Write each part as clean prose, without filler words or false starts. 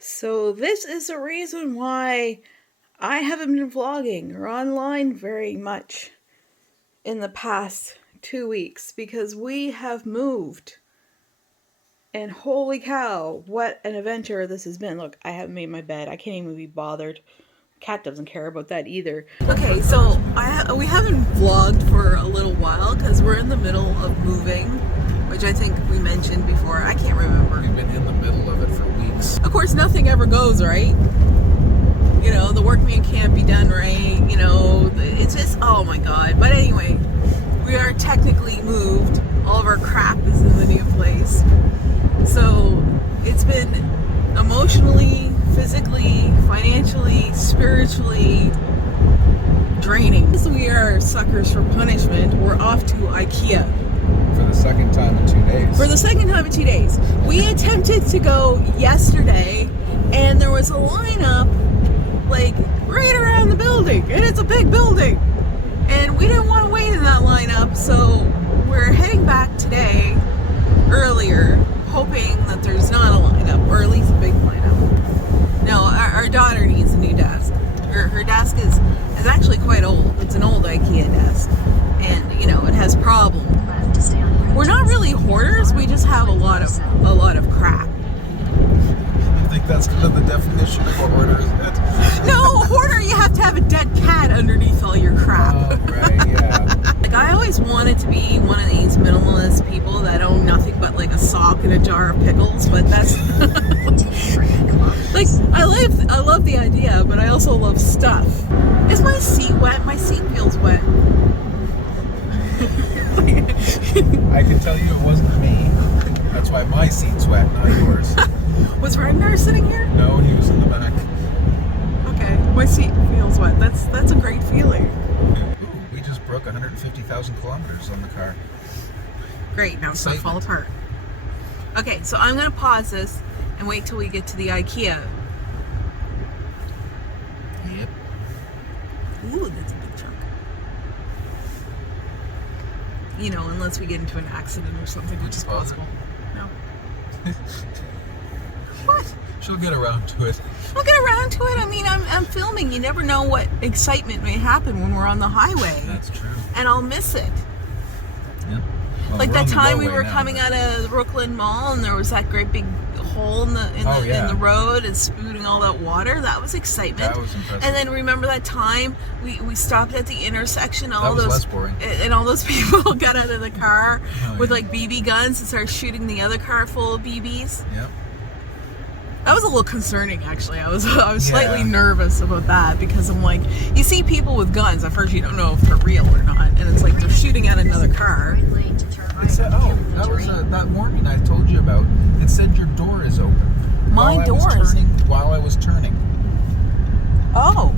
So this is the reason why I haven't been vlogging or online very much in the past 2 weeks, because we have moved. And holy cow, what an adventure this has been. Look, I haven't made my bed. I can't even be bothered. Cat doesn't care about that either. Okay, so we haven't vlogged for a little while because we're in the middle of moving, which I think we mentioned before. I can't remember. We've been in the middle of it for weeks. Of course, nothing ever goes right. You know, the workman can't be done right. You know, it's just, oh my god. But anyway, we are technically moved. All of our crap is in the new place. So it's been emotionally, physically, financially, spiritually draining. So we are suckers for punishment. We're off to Ikea. For the second time in 2 days. For the second time in 2 days. We attempted to go yesterday, and there was a lineup like right around the building, and it's a big building. And we didn't want to wait in that lineup, so we're heading back today earlier, hoping that there's not a lineup, or at least a big lineup. No, our daughter needs a new desk. Her desk is actually quite old. It's an old Ikea desk, and you know, it has problems. We're not really hoarders. We just have a lot of crap. I think that's kind of the definition of a hoarder, isn't it? No, a hoarder, you have to have a dead cat underneath all your crap. Oh, right, yeah. Like, I always wanted to be one of these minimalist people that own nothing but like a sock and a jar of pickles, but that's like, I love the idea, but I also love stuff. Is my seat wet? My seat feels wet. I can tell you it wasn't me. That's why my seat's wet, not yours. Was Ragnar sitting here? No, he was in the back. Okay, my seat feels wet. That's a great feeling. Ooh, we just broke 150,000 kilometers on the car. Great, now it's gonna fall apart. Okay, so I'm gonna pause this and wait till we get to the Ikea. Yep. Ooh, that's a big truck. You know, unless we get into an accident or something, which is possible. No. What? She'll get around to it. I'll get around to it. I mean, I'm filming. You never know what excitement may happen when we're on the highway. That's true. And I'll miss it. Yep. Well, Like that time we were now, coming out of the Brooklyn Mall, and there was that great big hole in the road and spouting all that water. That was excitement. That was impressive. And then remember that time we stopped at the intersection, that was less boring. And all those people got out of the car with like BB guns and started shooting the other car full of BBs. Yep. That was a little concerning, actually. I was slightly nervous about that, because I'm like, you see people with guns, at first you don't know if they're real or not, and it's like they're shooting at another car. It said, that was that warning I told you about. It said your door is open. My door is while I was turning. Oh.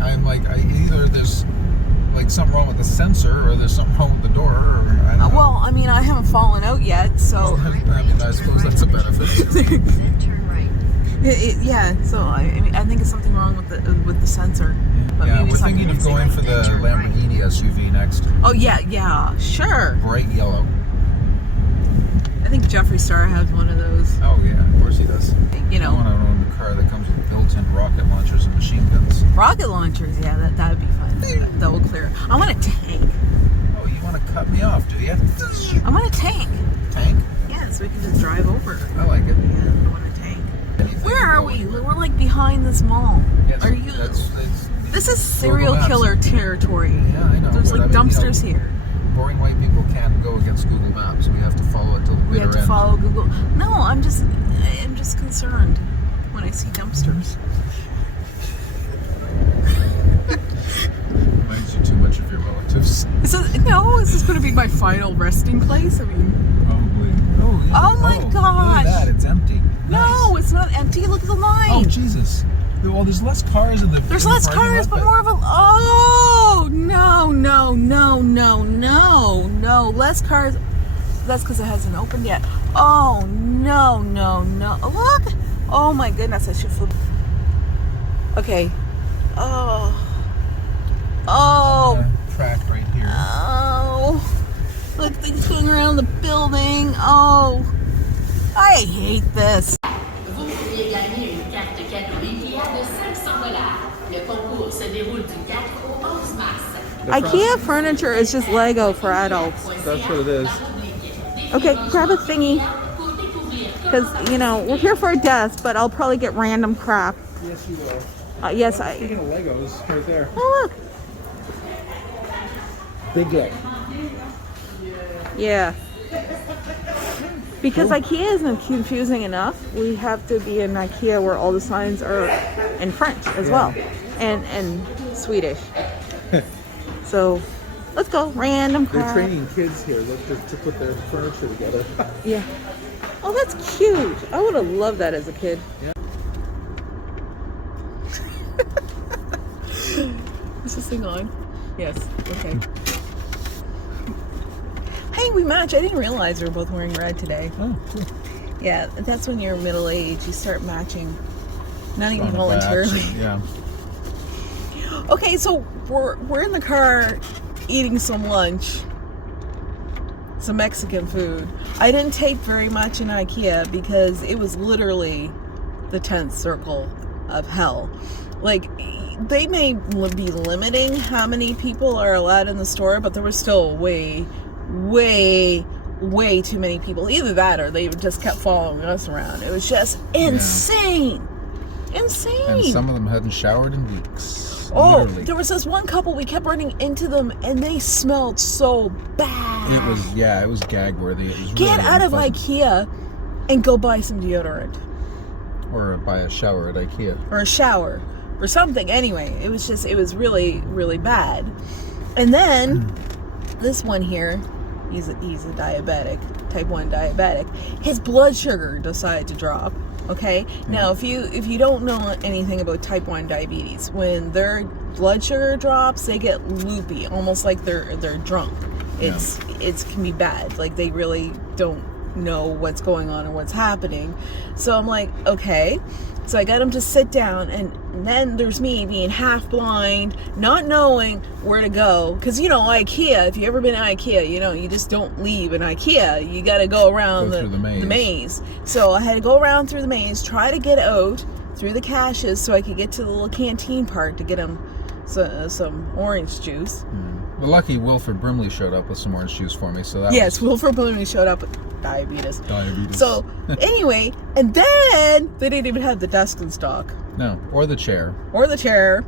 I'm like, either there's like something wrong with the sensor, or there's something wrong with the door, or I don't know. Well, I mean, I haven't fallen out yet, so. Well, I mean, I suppose that's a benefit. Yeah, so I mean, I think it's something wrong with the sensor. But Yeah, maybe we're thinking of going for the Lamborghini SUV next. Oh yeah, sure. Bright yellow. I think Jeffree Star has one of those. Oh yeah, of course he does. You know, I want to own a car that comes with built-in rocket launchers and machine guns. Rocket launchers, yeah, that would be fun. That will clear. I want a tank. Oh, you want to cut me off, do you? I want a tank. Tank? Yeah, so we can just drive over. I like it. Yeah, I want a tank. Where are we? We're like behind this mall. Yes, are you? This is serial killer territory. Yeah, I know. There's like dumpsters here. Boring white people can't go against Google Maps. We have to follow it till the bitter end. We have to follow Google. No, I'm just concerned when I see dumpsters. Reminds you too much of your relatives. Is this going to be my final resting place? I mean, probably. Oh, yeah. Oh my gosh! Look at that, it's empty. No, it's not empty. Look at the line. Oh Jesus! Well, there's less cars in the. There's less cars, but more of a. Oh no! Less cars. That's because it hasn't opened yet. Oh no! Look! Oh my goodness! I should flip. Okay. Oh. Track right here. Oh. Look, things going around the building. Oh. I hate this. Vous pourriez gagner une IKEA furniture is just Lego for adults. That's what it is. Okay, grab a thingy. Because, you know, we're here for a desk, but I'll probably get random crap. Yes, you will. Yes, Speaking of Legos, right there. Oh, look. Big guy. Yeah. Because IKEA isn't confusing enough, we have to be in IKEA where all the signs are in French as well. And Swedish. So, let's go. Random crap. They're training kids here to put their furniture together. Yeah. Oh, that's cute. I would have loved that as a kid. Yeah. Is this thing on? Yes. Okay. Hey, we match. I didn't realize we were both wearing red today. Oh, cool. Yeah, that's when you're middle aged. You start matching. Not even On the voluntarily. backs, yeah. Okay, so we're in the car eating some lunch. Some Mexican food. I didn't take very much in IKEA because it was literally the 10th circle of hell. Like, they may be limiting how many people are allowed in the store, but there was still way too many people. Either that or they just kept following us around. It was just insane. Yeah. Insane. And some of them hadn't showered in weeks. Oh, Literally. there was this one couple, we kept running into them and they smelled so bad. It was gag worthy. It was Get really out of unpleasant. IKEA and go buy some deodorant. Or buy a shower at IKEA. Or a shower. Or something. Anyway, it was really, really bad. And then, this one here, he's a diabetic, type 1 diabetic. His blood sugar decided to drop. Okay. Now, if you don't know anything about type 1 diabetes, when their blood sugar drops, they get loopy, almost like they're drunk. It can be bad. Like they really don't know what's going on or what's happening. So I'm like, okay. So I got him to sit down, and then there's me being half blind, not knowing where to go. Because, you know, IKEA, if you've ever been to IKEA, you know, you just don't leave in IKEA. You got to go around the maze. So I had to go around through the maze, try to get out through the caches so I could get to the little canteen part to get him some orange juice. Well, lucky Wilford Brimley showed up with some orange juice for me. So that Yes, Wilford Brimley showed up with diabetes. Diabetes. So anyway, and then they didn't even have the desk in stock. No, or the chair. Or the chair.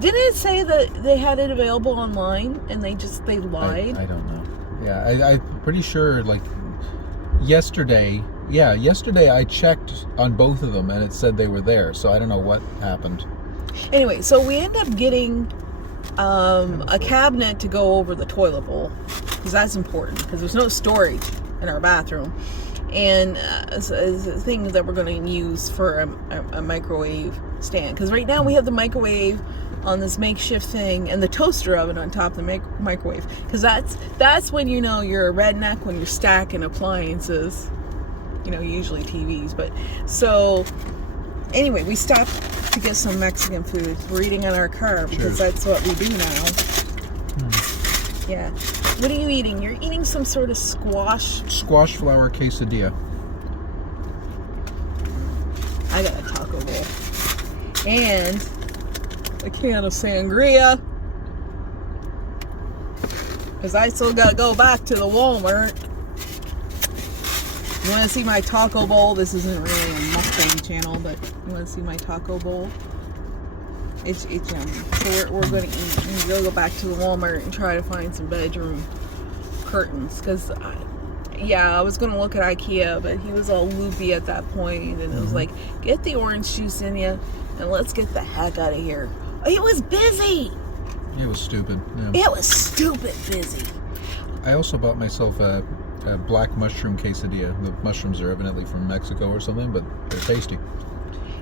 Didn't it say that they had it available online and they lied? I don't know. Yeah, I'm pretty sure, like, yesterday I checked on both of them and it said they were there, so I don't know what happened. Anyway, so we end up getting a cabinet to go over the toilet bowl, because that's important, because there's no storage in our bathroom. And it's a thing that we're going to use for a microwave stand, because right now we have the microwave on this makeshift thing and the toaster oven on top of the microwave, because that's when you know you're a redneck, when you're stacking appliances, you know, usually TVs. But so anyway, we stopped to get some Mexican food. We're eating in our car because that's what we do now. Yeah. What are you eating? You're eating some sort of squash flour quesadilla. I got a taco bowl and a can of sangria, because I still gotta go back to the Walmart. You want to see my taco bowl? This isn't really a mukbang channel, but you want to see my taco bowl? It's yummy. So we're going to eat, and we'll go back to the Walmart and try to find some bedroom curtains, because I was going to look at IKEA, but he was all loopy at that point, and it was like, get the orange juice in you and let's get the heck out of here. It was busy. It was stupid. Yeah. It was stupid busy. I also bought myself a black mushroom quesadilla. The mushrooms are evidently from Mexico or something, but they're tasty.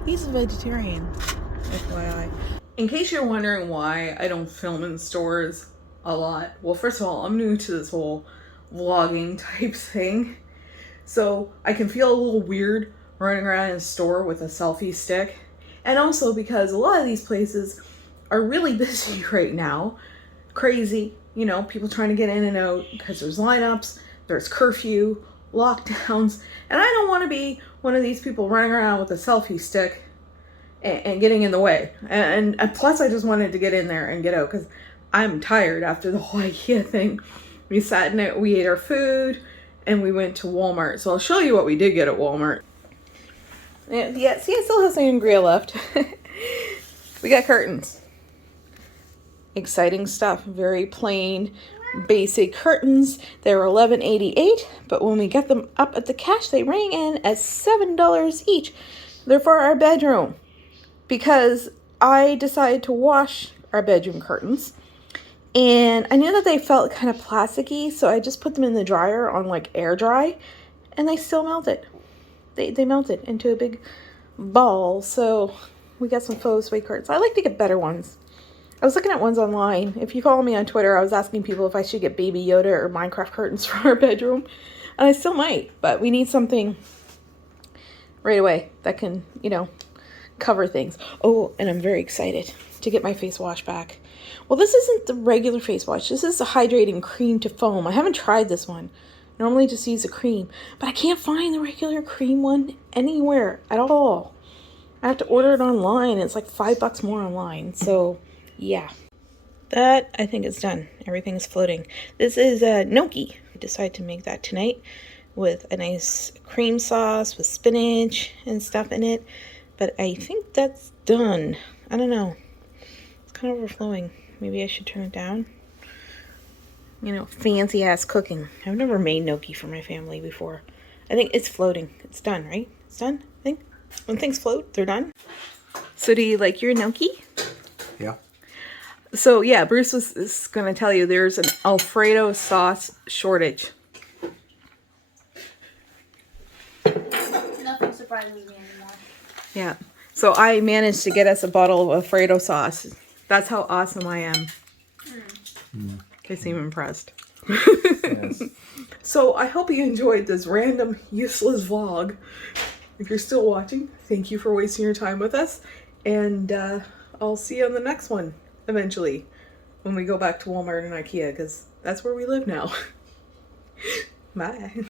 He's a vegetarian, FYI. In case you're wondering why I don't film in stores a lot, well, first of all, I'm new to this whole vlogging type thing, so I can feel a little weird running around in a store with a selfie stick. And also because a lot of these places are really busy right now. Crazy, you know, people trying to get in and out because there's lineups, there's curfew, lockdowns, and I don't want to be one of these people running around with a selfie stick and getting in the way. And plus, I just wanted to get in there and get out because I'm tired after the whole IKEA thing. We sat in it, we ate our food, and we went to Walmart. So I'll show you what we did get at Walmart. Yeah, see, I still have sangria left. We got curtains. Exciting stuff. Very plain, basic curtains. They were $11.88, but when we got them up at the cash, they rang in at $7 each. They're for our bedroom because I decided to wash our bedroom curtains, and I knew that they felt kind of plasticky, so I just put them in the dryer on like air dry, and they still melted. They melted into a big ball. So we got some faux suede curtains. I like to get better ones. I was looking at ones online. If you follow me on Twitter, I was asking people if I should get Baby Yoda or Minecraft curtains for our bedroom. And I still might, but we need something right away that can, cover things. Oh, and I'm very excited to get my face wash back. Well, this isn't the regular face wash. This is the hydrating cream to foam. I haven't tried this one. Normally just use a cream, but I can't find the regular cream one anywhere at all. I have to order it online. It's like $5 more online. So yeah, that I think is done. Everything's floating. This is gnocchi. I decided to make that tonight with a nice cream sauce with spinach and stuff in it. But I think that's done. I don't know. It's kind of overflowing. Maybe I should turn it down. Fancy ass cooking. I've never made gnocchi for my family before. I think it's floating. It's done, right? It's done, I think. When things float, they're done. So do you like your gnocchi? Yeah. So yeah, Bruce is going to tell you there's an Alfredo sauce shortage. Nothing surprises me anymore. Yeah. So I managed to get us a bottle of Alfredo sauce. That's how awesome I am. They seem impressed. Yes. So I hope you enjoyed this random useless vlog. If you're still watching, thank you for wasting your time with us. And I'll see you on the next one eventually when we go back to Walmart and Ikea, because that's where we live now. Bye.